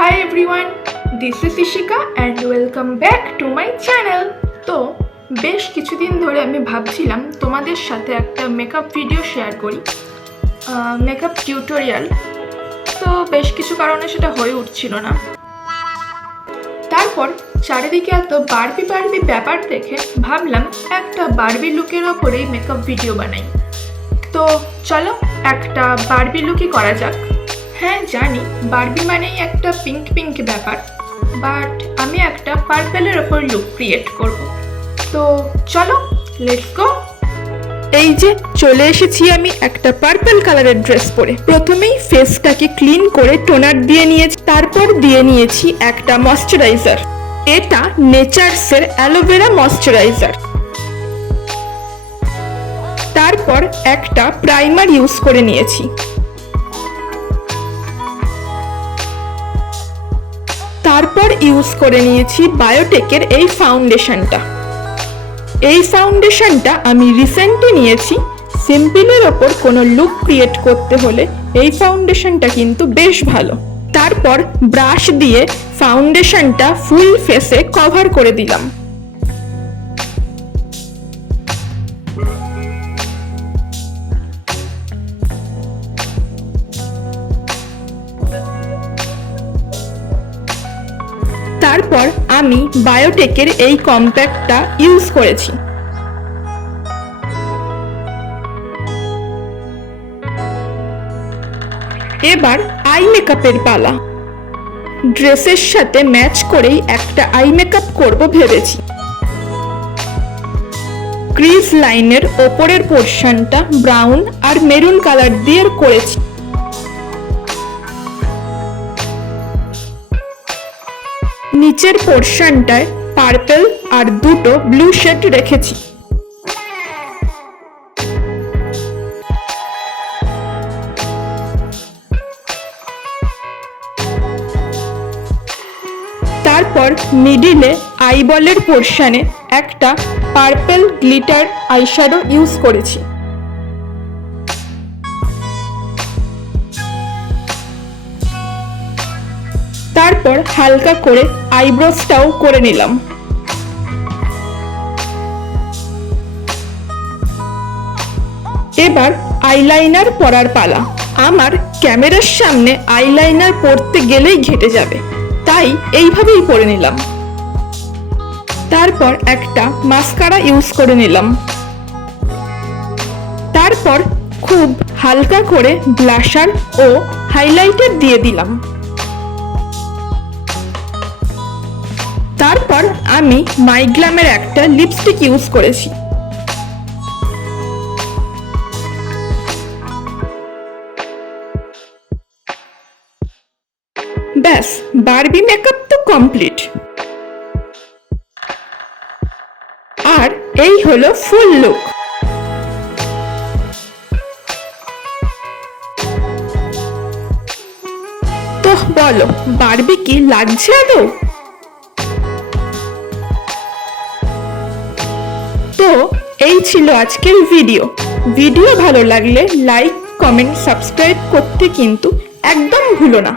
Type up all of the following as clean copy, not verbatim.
Hi everyone, this is Ishika and welcome back to my channel. তো বেশ কিছুদিন ধরে আমি ভাবছিলাম তোমাদের সাথে একটা মেকআপ ভিডিও শেয়ার করি, মেকআপ টিউটোরিয়াল। তো বেশ কিছু কারণে সেটা হয়ে উঠছিল না। তারপর চারিদিকে এত বারবি ব্যাপার দেখে ভাবলাম একটা বারবি লুকের ওপরেই মেকআপ ভিডিও বানাই। তো চলো একটা বারবি লুকই করা যাক। হ্যাঁ জানি বারবি মানেই একটা পিঙ্ক ব্যাপার, বাট আমি একটা পার্পেলের ওপর লুক ক্রিয়েট করব। তো চলো লেটস গো। এই যে চলে এসেছি আমি একটা পার্পল কালারের ড্রেস পরে। প্রথমেই ফেসটাকে ক্লিন করে টোনার দিয়ে নিয়েছি, তারপর দিয়ে নিয়েছি একটা ময়শ্চারাইজার। এটা নেচারসের অ্যালোভেরা ময়শ্চারাইজার। তারপর একটা প্রাইমার ইউজ করে নিয়েছি। তারপর ইউজ করে নিয়েছি বায়োটেকের এই ফাউন্ডেশনটা। এই ফাউন্ডেশনটা আমি রিসেন্টলি নিয়েছি। সিম্পলের ওপর কোনো লুক ক্রিয়েট করতে হলে এই ফাউন্ডেশনটা কিন্তু বেশ ভালো। তারপর ব্রাশ দিয়ে ফাউন্ডেশনটা ফুল ফেসে কভার করে দিলাম। তারপর আমি বায়োটেকের এই কম্প্যাক্টটা ইউজ করেছি। এবার আই মেকআপের পালা। ড্রেসের সাথে ম্যাচ করেই একটা আই মেকআপ করব ভেবেছি। ক্রিজ লাইনের ওপরের পোর্শনটা ব্রাউন আর মেরুন কালার দিয়ে করেছি। নিচের পোর্শনটায় পার্পল আর দুটো ব্লু শেড রেখেছি। তারপর মিডিলে আইবলের পোর্শনে একটা পার্পল গ্লিটার আইশ্যাডো ইউজ করেছি। তারপর হালকা করে আইব্রোসটাও করে নিলাম। এবার আইলাইনার পরার পালা। আমার ক্যামেরার সামনে আইলাইনার পরতে গেলেই ঘেটে যাবে, তাই এইভাবেই পরে নিলাম। তারপর একটা মাস্কারা ইউজ করে নিলাম। তারপর খুব হালকা করে ব্লাশার ও হাইলাইটার দিয়ে দিলাম। তারপর আমি মাইগ্ল্যামের একটা লিপস্টিক ইউজ করেছি। ব্যাস, বারবি মেকআপ তো কমপ্লিট। আর এই হলো ফুল লুক। তো বলো, বারবি কি লাগছে আদৌ? তো এই ছিল আজকের ভিডিও ভালো লাগলে লাইক, কমেন্ট, সাবস্ক্রাইব করতে কিন্তু একদম ভুলো না।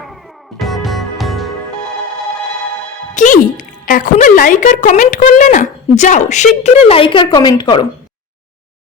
কি এখনো লাইক আর কমেন্ট করলে না? যাও শিগগিরই লাইক আর কমেন্ট করো।